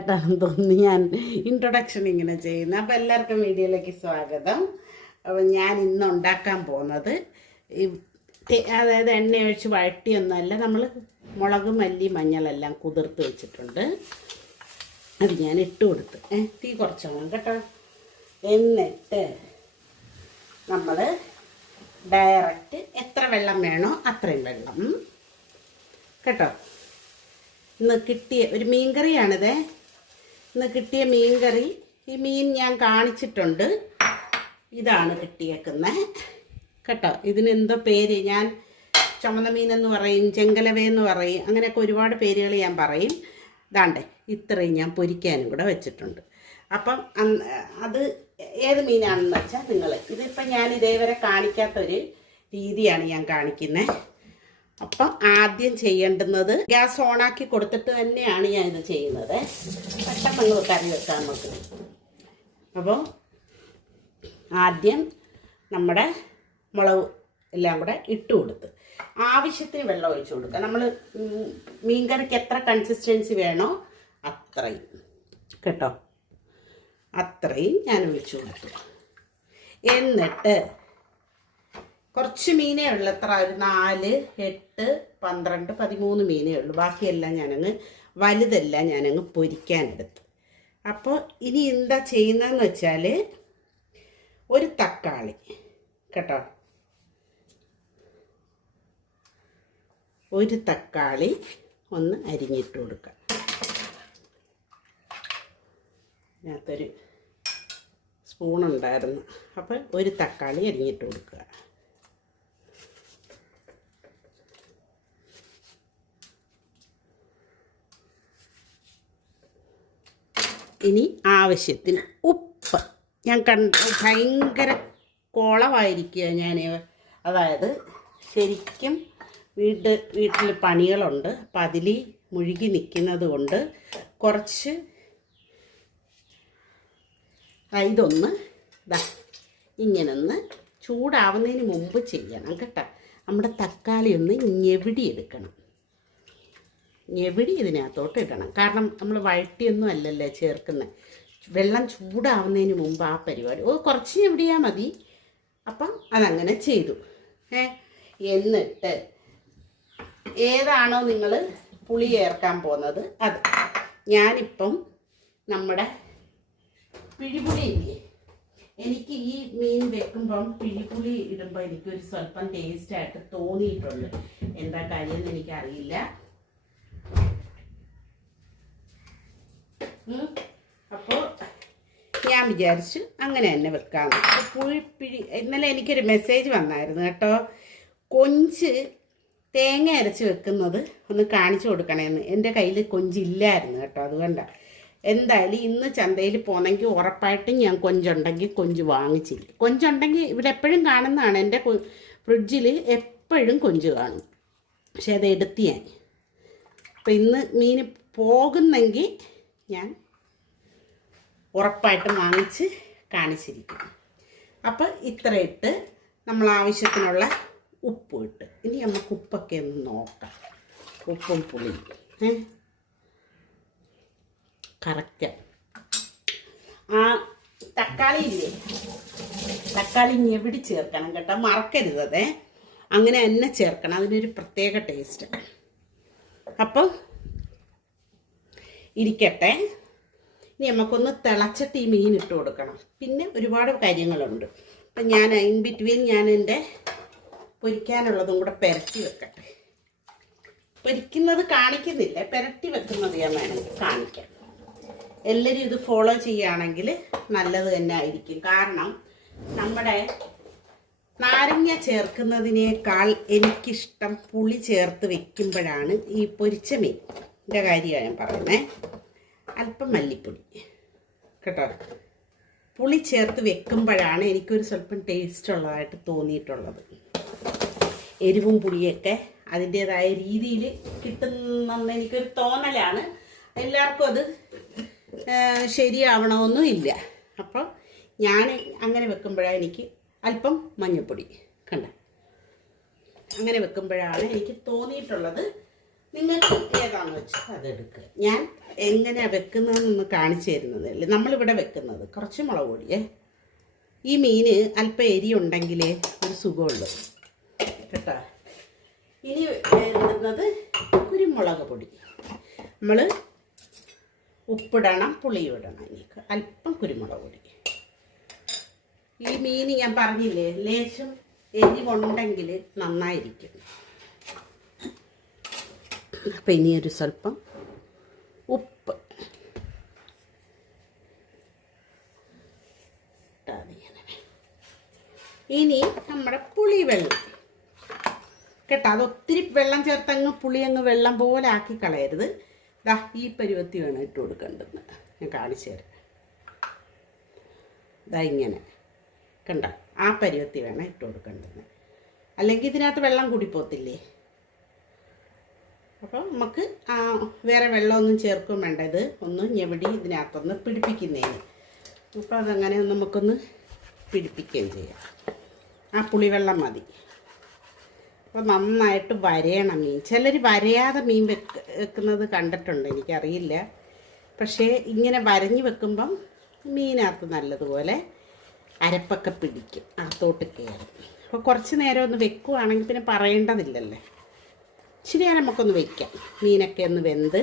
ആദ്യമായിട്ടാണ് തോന്നുന്നു ഞാൻ ഇൻട്രൊഡക്ഷൻ ഇങ്ങനെ ചെയ്യുന്നത് അപ്പോൾ എല്ലാവർക്കും വീഡിയോയിലേക്ക് സ്വാഗതം. അപ്പം ഞാൻ ഇന്ന് ഉണ്ടാക്കാൻ പോകുന്നത് ഈ അതായത് എണ്ണ ഒഴിച്ച് വഴട്ടിയൊന്നുമല്ല നമ്മൾ മുളക് മല്ലി മഞ്ഞളെല്ലാം കുതിർത്ത് വെച്ചിട്ടുണ്ട്. അത് ഞാൻ ഇട്ട് കൊടുത്ത്. തീ തീ വേണം കേട്ടോ. എന്നിട്ട് നമ്മൾ ഡയറക്റ്റ് എത്ര വെള്ളം വേണോ അത്രയും വെള്ളം. കേട്ടോ? ഇന്ന് കിട്ടിയ ഒരു മീൻകറിയാണിത്. ഇന്ന് കിട്ടിയ മീൻകറി. ഈ മീൻ ഞാൻ കാണിച്ചിട്ടുണ്ട്. ഇതാണ് കിട്ടിയേക്കുന്നത് കേട്ടോ ഇതിന് എന്തോ പേര് ഞാൻ ചുമന്ന എന്ന് പറയും ചെങ്കലവയെന്ന് പറയും അങ്ങനെയൊക്കെ ഒരുപാട് പേരുകൾ ഞാൻ പറയും. ഇതാണ്ടേ ഇത്രയും ഞാൻ പൊരിക്കാനും കൂടെ വെച്ചിട്ടുണ്ട്. അപ്പം അത് ഏത് മീനാണെന്ന് വെച്ചാൽ നിങ്ങൾ ഇതിപ്പോൾ ഞാൻ ഇതേവരെ കാണിക്കാത്തൊരു രീതിയാണ് ഞാൻ കാണിക്കുന്നത്. അപ്പം ആദ്യം ചെയ്യേണ്ടുന്നത് ഗ്യാസ് ഓണാക്കി കൊടുത്തിട്ട് തന്നെയാണ് ഞാൻ ഇത് ചെയ്യുന്നത്. പെട്ടെന്ന് കറി വെക്കാൻ നമുക്ക് അപ്പോൾ ആദ്യം നമ്മുടെ മുളക് എല്ലാം കൂടെ ഇട്ട് കൊടുത്ത്. ആവശ്യത്തിന് വെള്ളം ഒഴിച്ചു കൊടുക്കുക. നമ്മൾ മീൻകറിക്ക് എത്ര കൺസിസ്റ്റൻസി വേണോ അത്രയും. കേട്ടോ? അത്രയും ഞാൻ ഒഴിച്ചു കൊടുത്തു. എന്നിട്ട് കുറച്ച് മീനേ ഉള്ളൂ. എത്ര? ഒരു നാല് എട്ട് പന്ത്രണ്ട് പതിമൂന്ന് മീനേ ഉള്ളൂ. ബാക്കിയെല്ലാം ഞാനങ്ങ് വലുതെല്ലാം ഞാനങ്ങ് പൊരിക്കാനെടുത്ത്. അപ്പോൾ ഇനി എന്താ ചെയ്യുന്നതെന്ന് വെച്ചാൽ ഒരു തക്കാളി. കേട്ടോ? ഒരു തക്കാളി ഒന്ന് അരിഞ്ഞിട്ട് കൊടുക്കാം. അതിനകത്തൊരു സ്പൂണുണ്ടായിരുന്നു. അപ്പം ഒരു തക്കാളി അരിഞ്ഞിട്ട് കൊടുക്കുക. ഇനി ആവശ്യത്തിന് ഉപ്പ്. ഞാൻ കണ്ട ഭയങ്കര കോളമായിരിക്കുക ഞാൻ അതായത് ശരിക്കും വീട്ട് വീട്ടിൽ പണികളുണ്ട്. അപ്പം അതിൽ മുഴുകി നിൽക്കുന്നത് കൊണ്ട് കുറച്ച് ഇതൊന്ന് ഇതാ ഇങ്ങനൊന്ന് ചൂടാവുന്നതിന് മുമ്പ് ചെയ്യണം കേട്ടോ. നമ്മുടെ തക്കാളി ഒന്ന് ഞെവിടി എടുക്കണം ഞെവിടി ഇതിനകത്തോട്ട് ഇടണം. കാരണം നമ്മൾ വഴട്ടിയൊന്നും അല്ലല്ലേ ചേർക്കുന്നത് വെള്ളം ചൂടാവുന്നതിന് മുമ്പ് ആ പരിപാടി. ഓ കുറച്ച് ഞെവിടിയാൽ മതി. അപ്പം അതങ്ങനെ ചെയ്തു. ഏ എന്നിട്ട് ഏതാണോ നിങ്ങൾ പുളി ചേർക്കാൻ പോകുന്നത് അത്. ഞാനിപ്പം നമ്മുടെ പിഴിപുളി ഇല്ലേ? എനിക്ക് ഈ മീൻ വെക്കുമ്പം പിഴിപുളി ഇടുമ്പോൾ എനിക്കൊരു സ്വല്പം ടേസ്റ്റായിട്ട് തോന്നിയിട്ടുണ്ട്. എന്താ കാര്യം എന്ന് എനിക്കറിയില്ല. അപ്പോൾ ഞാൻ വിചാരിച്ചു അങ്ങനെ തന്നെ വെക്കാം പുഴിപ്പിഴി പുഴി പിഴി ഇന്നലെ എനിക്കൊരു മെസ്സേജ് വന്നായിരുന്നു കേട്ടോ. കൊഞ്ച് തേങ്ങ അരച്ച് വെക്കുന്നത് ഒന്ന് കാണിച്ചു കൊടുക്കണമെന്ന് എന്റെ കയ്യിൽ കൊഞ്ചില്ലായിരുന്നു കേട്ടോ അതുകൊണ്ടാണ് എന്തായാലും ഇന്ന് ചന്തയിൽ പോന്നെങ്കിൽ ഉറപ്പായിട്ടും ഞാൻ കൊഞ്ചുണ്ടെങ്കിൽ കൊഞ്ച് വാങ്ങിച്ചില്ല. കൊഞ്ചുണ്ടെങ്കിൽ ഇവിടെ എപ്പോഴും കാണുന്നതാണ് എന്റെ ഫ്രിഡ്ജിൽ എപ്പോഴും കൊഞ്ച് കാണും. പക്ഷെ അത് എടുത്ത് ഞാൻ. അപ്പം ഇന്ന് മീൻ പോകുന്നെങ്കിൽ ഞാൻ ഉറപ്പായിട്ടും വാങ്ങിച്ച് കാണിച്ചിരിക്കും അപ്പോൾ ഇത്ര ഇട്ട് നമ്മൾ ആവശ്യത്തിനുള്ള ഉപ്പ് ഇട്ട്. ഇനി നമുക്ക് ഉപ്പൊക്കെ ഒന്ന് നോക്കാം. ഉപ്പും പുളിയും. ഏ? കറക്റ്റ്. ആ തക്കാളി ഇല്ലേ? തക്കാളി ഞെവിടി ചേർക്കണം കേട്ടോ? മറക്കരുത് അതേ. അങ്ങനെ തന്നെ ചേർക്കണം. അതിനൊരു പ്രത്യേക ടേസ്റ്റ് അപ്പം ഇരിക്കട്ടെ. ഇനി നമുക്കൊന്ന് തിളച്ചിട്ട് ഈ മീൻ ഇട്ട് കൊടുക്കണം. പിന്നെ ഒരുപാട് കാര്യങ്ങളുണ്ട്. അപ്പം ഞാൻ ഇൻ ബിറ്റ്വീൻ ഞാൻ എന്റെ പൊരിക്കാനുള്ളതും കൂടെ പെരട്ടി വെക്കട്ടെ. പൊരിക്കുന്നത് കാണിക്കുന്നില്ല. പെരട്ടി വെക്കുന്നത് ഞാൻ വേണമെങ്കിൽ കാണിക്കാം. എല്ലാവരും ഇത് ഫോളോ ചെയ്യുകയാണെങ്കിൽ നല്ലത് തന്നെ ആയിരിക്കും. കാരണം നമ്മുടെ നാരങ്ങ ചേർക്കുന്നതിനേക്കാൾ എനിക്കിഷ്ടം പുളി ചേർത്ത് വെക്കുമ്പോഴാണ് ഈ പൊരിച്ച മീന്റെ കാര്യമാണ് ഞാൻ പറയുന്നത് അല്പം മല്ലിപ്പൊടി. കേട്ടോ? പുളി ചേർത്ത് വെക്കുമ്പോഴാണ് എനിക്കൊരു സ്വല്പം ടേസ്റ്റ് ഉള്ളതായിട്ട് തോന്നിയിട്ടുള്ളത്. എരിവും പുളിയൊക്കെ അതിന്റേതായ രീതിയിൽ കിട്ടുന്നെന്ന് എനിക്കൊരു തോന്നലാണ്. എല്ലാവർക്കും അത് ശരിയാവണമെന്നും ഇല്ല. അപ്പം ഞാൻ അങ്ങനെ വെക്കുമ്പോഴാണ് എനിക്ക് അല്പം മഞ്ഞൾപ്പൊടി കണ്ട? അങ്ങനെ വെക്കുമ്പോഴാണ് എനിക്ക് തോന്നിയിട്ടുള്ളത്. നിങ്ങൾക്ക് ഏതാണെന്ന് വെച്ചാൽ അതെടുക്കുക ഞാൻ എങ്ങനെയാണ് വെക്കുന്നതെന്നൊന്ന് കാണിച്ചു തരുന്നതല്ലേ നമ്മളിവിടെ വെക്കുന്നത് കുറച്ച് മുളക് പൊടിയേ. ഈ മീന് അല്പം എരി ഉണ്ടെങ്കിലേ ഒരു സുഖമുള്ളൂ. കേട്ടോ? ഇനി ഇടുന്നത് കുരുമുളക് പൊടി. നമ്മൾ ഉപ്പിടണം പുളിയിടണം. ഇനി അല്പം കുരുമുളക് പൊടി. ഈ മീൻ ഞാൻ പറഞ്ഞില്ലേ ലേശം എരിവുണ്ടെങ്കിൽ നന്നായിരിക്കും. അപ്പം ഇനി ഒരു സ്വല്പം ഉപ്പ്. ഇനി നമ്മുടെ പുളിവെള്ളം. കേട്ടോ അത് ഒത്തിരി വെള്ളം ചേർത്തങ്ങ് പുളി അങ്ങ് വെള്ളം പോലെ ആക്കി കളയരുത്. ദാ ഈ പരുവത്തി വേണം ഇട്ട് കൊടുക്കേണ്ടത്. ഞാൻ കാണിച്ചു തരാം. ദാ ഇങ്ങനെ. കണ്ട ആ പരുവത്തി വേണം ഇട്ട് കൊടുക്കേണ്ടത്. അല്ലെങ്കിൽ ഇതിനകത്ത് വെള്ളം കൂടി കൂടിപ്പോത്തില്ലേ അപ്പോൾ നമുക്ക് വേറെ വെള്ളമൊന്നും ചേർക്കും വേണ്ട. ഇത് ഒന്ന് ഞെവിടി ഇതിനകത്തൊന്ന് പിടിപ്പിക്കുന്നതിന്. അപ്പോൾ അതങ്ങനെ നമുക്കൊന്ന് പിടിപ്പിക്കുകയും ചെയ്യാം. ആ പുളിവെള്ളം മതി. അപ്പോൾ നന്നായിട്ട് വരയണം മീൻ. ചിലർ വരയാതെ മീൻ വെക്ക് വെക്കുന്നത് കണ്ടിട്ടുണ്ട് എനിക്കറിയില്ല. പക്ഷേ ഇങ്ങനെ വരഞ്ഞ് വെക്കുമ്പം മീനകത്ത് നല്ലതുപോലെ അരപ്പൊക്കെ പിടിക്കും അകത്തോട്ട് കയറും. അപ്പോൾ കുറച്ച് നേരം ഒന്ന് വെക്കുവാണെങ്കിൽ പിന്നെ പറയേണ്ടതില്ലല്ലേ? ഇച്ചിരി നേരം നമുക്കൊന്ന് വെക്കാം. മീനൊക്കെ ഒന്ന് വെന്ത്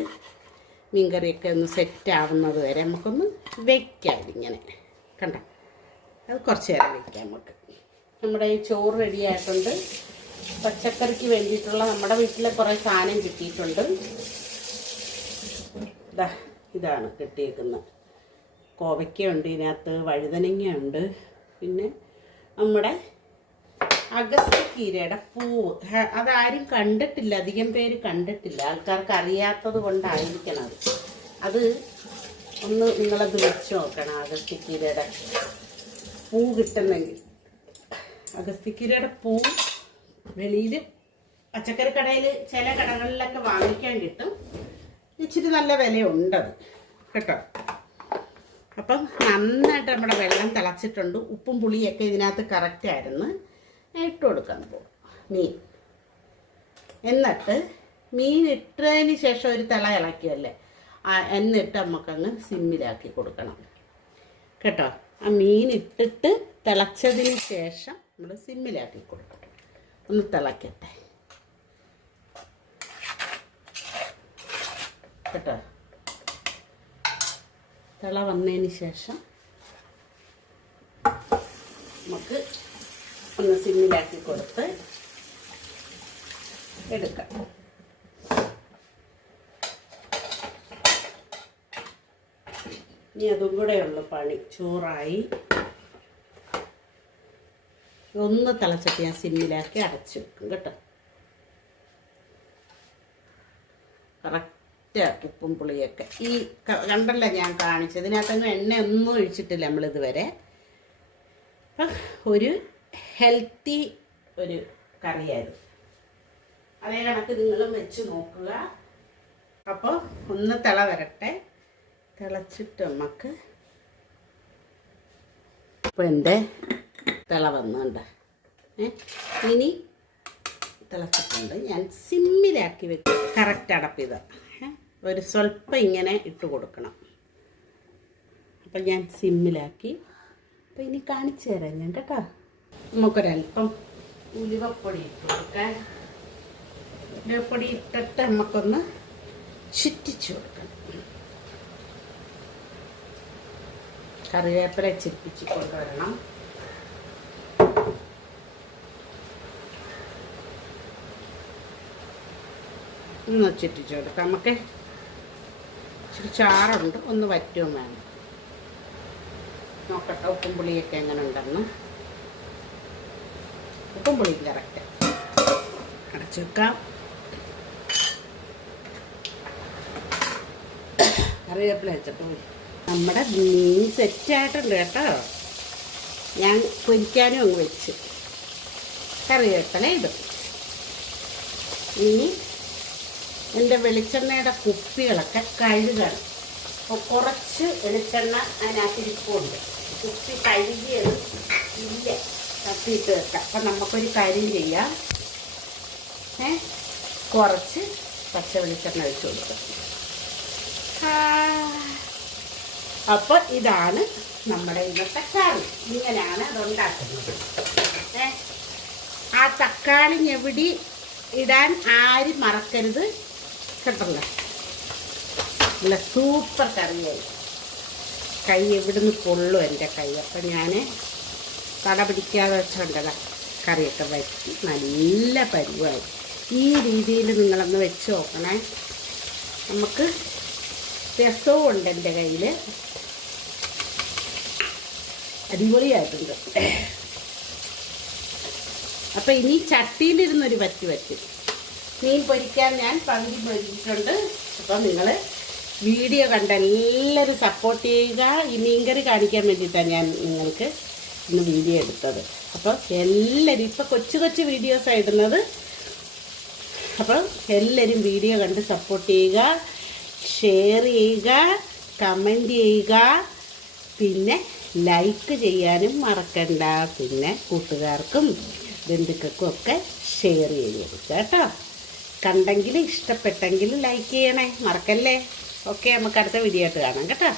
മീൻകറിയൊക്കെ ഒന്ന് സെറ്റ് ആവുന്നത് വരെ നമുക്കൊന്ന് വെക്കാം ഇതിങ്ങനെ. കണ്ട? അത് കുറച്ച് നേരം വെക്കാം നമുക്ക്. നമ്മുടെ ഈ ചോറ് റെഡിയായിട്ടുണ്ട് പച്ചക്കറിക്ക് വേണ്ടിയിട്ടുള്ള നമ്മുടെ വീട്ടിലെ കുറേ സാധനം കിട്ടിയിട്ടുണ്ട്. ഇതാ ഇതാണ് കിട്ടിയേക്കുന്നത്. കോവയ്ക്കുണ്ട് ഇതിനകത്ത് വഴുതനങ്ങയുണ്ട്. പിന്നെ നമ്മുടെ അഗസ്ത്യക്കീരയുടെ പൂവ് ഹ- അതാരും കണ്ടിട്ടില്ല അധികം പേര് കണ്ടിട്ടില്ല. ആൾക്കാർക്ക് അറിയാത്തത് കൊണ്ടായിരിക്കണം അത്. അത് ഒന്ന് നിങ്ങളത് വെച്ച് നോക്കണം അഗസ്ത്യകീരയുടെ പൂ കിട്ടുന്നെങ്കിൽ. അഗസ്ത്യകീരയുടെ പൂ വെളിയിൽ പച്ചക്കറി കടയിൽ ചില കടകളിലൊക്കെ വാങ്ങിക്കാൻ കിട്ടും. ഇച്ചിരി നല്ല വിലയുണ്ടത് കേട്ടോ? അപ്പം നന്നായിട്ട് നമ്മുടെ വെള്ളം തിളച്ചിട്ടുണ്ട്. ഉപ്പും പുളിയൊക്കെ ഇതിനകത്ത് കറക്റ്റ് ആയിരുന്നു. ഞാൻ ഇട്ട് കൊടുക്കാൻ പോകും മീൻ. എന്നിട്ട് മീൻ ഇട്ടതിന് ശേഷം ഒരു തിള ഇളക്കിയല്ലേ? എന്നിട്ട് നമുക്കങ്ങ് സിമ്മിലാക്കി കൊടുക്കണം. കേട്ടോ? ആ മീൻ ഇട്ടിട്ട് തിളച്ചതിന് ശേഷം നമ്മൾ സിമ്മിലാക്കി കൊടുക്കണം. ഒന്ന് തിളക്കട്ടെ. കേട്ടോ? തിള വന്നതിന് ശേഷം നമുക്ക് ഒന്ന് സിമ്മിലാക്കി കൊടുത്ത് എടുക്കാം. ഇനി അതും കൂടെയുള്ള പണി. ചോറായി. ഒന്ന് തിളച്ചിട്ട് ഞാൻ സിമ്മിലാക്കി അടച്ചു വെക്കും കേട്ടോ. കറക്റ്റ് ഉപ്പും പുളിയൊക്കെ. ഈ കണ്ടല്ല ഞാൻ കാണിച്ചതിനകത്തൊന്നും എണ്ണ ഒന്നും ഒഴിച്ചിട്ടില്ല നമ്മളിതുവരെ. അപ്പം ഒരു ഹെൽത്തി ഒരു കറിയായിരുന്നു. അതേ കണക്ക് നിങ്ങളും വെച്ച് നോക്കുക. അപ്പോൾ ഒന്ന് തിള വരട്ടെ. തിളച്ചിട്ട് നമുക്ക് അപ്പോൾ എന്റെ തിള വന്നുണ്ട് ഇനി തിളച്ചിട്ടുണ്ട്. ഞാൻ സിമ്മിലാക്കി വെക്കും കറക്റ്റ് അടപ്പ് ഇത്. ഒരു സ്വല്പം ഇങ്ങനെ ഇട്ട് കൊടുക്കണം. അപ്പം ഞാൻ സിമ്മിലാക്കി. അപ്പം ഇനി കാണിച്ചു തരാം ഞാൻ കേട്ടോ. നമുക്കൊരല്പം ഉലുവപ്പൊടി ഇട്ട് കൊടുക്കാൻ ഉലുവപ്പൊടി ഇട്ടിട്ട് നമുക്കൊന്ന് ചുറ്റിച്ചു കൊടുക്കണം. കറിവേപ്പില ചിപ്പിച്ച് കൊണ്ടുവരണം. ഒന്ന് ചുറ്റിച്ചു കൊടുക്കാം. നമുക്ക് ഇച്ചിരി ചാറുണ്ട്. ഒന്ന് വറ്റും വേണം. നോക്കട്ടെ ഉപ്പും പുളിയൊക്കെ എങ്ങനെ ഉണ്ടെന്ന്. ഉപ്പും പുളിയും കറക്റ്റ്. അടച്ചു വെക്കാം. കറിവേപ്പില വെച്ചപ്പോൾ നമ്മുടെ മീൻ സെറ്റായിട്ടുണ്ട് കേട്ടോ. ഞാൻ പൊരിക്കാനും അങ്ങ് വെച്ച്. കറിവേപ്പില ഇടും. ഇനി എന്റെ വെളിച്ചെണ്ണയുടെ കുപ്പികളൊക്കെ കഴുകണം. അപ്പോൾ കുറച്ച് വെളിച്ചെണ്ണ അതിനകത്തിരിപ്പുണ്ട്. കുപ്പി കഴുകിയത് ഇല്ല. തട്ടിയിട്ട് വെക്കാം അപ്പം നമുക്കൊരു കാര്യം ചെയ്യാം. ഏ? കുറച്ച് പച്ച വെളിച്ചെണ്ണ വെച്ച് കൊടുക്കും അപ്പോൾ ഇതാണ് നമ്മുടെ ഇന്നത്തെ കറി. ഇങ്ങനെയാണ് അത് ഉണ്ടാക്കുന്നത്. ഏ? ആ തക്കാളി ഞെവിടി ഇടാൻ ആരും മറക്കരുത്. കേട്ടല്ലോ? നല്ല സൂപ്പർ കറിയായി. കൈ എവിടുന്ന് കൊള്ളും എന്റെ കൈ. അപ്പം ഞാൻ തട പിടിക്കാതെ വെച്ചോണ്ടതാ കറിയൊക്കെ വറ്റി നല്ല പരുവായി. ഈ രീതിയിൽ നിങ്ങളൊന്ന് വെച്ച് നോക്കണേ. നമുക്ക് രസവും ഉണ്ട് എന്റെ കയ്യിൽ അടിപൊളിയായിട്ടുണ്ട്. അപ്പം ഇനി ചട്ടിയിലിരുന്നൊരു പറ്റി പറ്റും മീൻ പൊരിക്കാൻ ഞാൻ പകുതി പൊരിച്ചിട്ടുണ്ട്. അപ്പം നിങ്ങൾ വീഡിയോ കണ്ട എല്ലാവരും സപ്പോർട്ട് ചെയ്യുക. ഈ മീൻകറി കാണിക്കാൻ വേണ്ടിയിട്ടാണ് ഞാൻ നിങ്ങൾക്ക് ഇന്ന് വീഡിയോ എടുത്തത്. അപ്പോൾ എല്ലാവരും ഇപ്പോൾ കൊച്ചു കൊച്ചു വീഡിയോസാണ് ഇടുന്നത്. അപ്പോൾ എല്ലാവരും വീഡിയോ കണ്ട് സപ്പോർട്ട് ചെയ്യുക ഷെയർ ചെയ്യുക കമന്റ് ചെയ്യുക. പിന്നെ ലൈക്ക് ചെയ്യാനും മറക്കണ്ട. പിന്നെ കൂട്ടുകാർക്കും ബന്ധുക്കൾക്കും ഒക്കെ ഷെയർ ചെയ്യരുത് കേട്ടോ. കണ്ടെങ്കിൽ ഇഷ്ടപ്പെട്ടെങ്കിൽ ലൈക്ക് ചെയ്യണേ. മറക്കല്ലേ? ഓക്കെ നമുക്ക് അടുത്ത വീഡിയോ ആയിട്ട് കാണാം കേട്ടോ.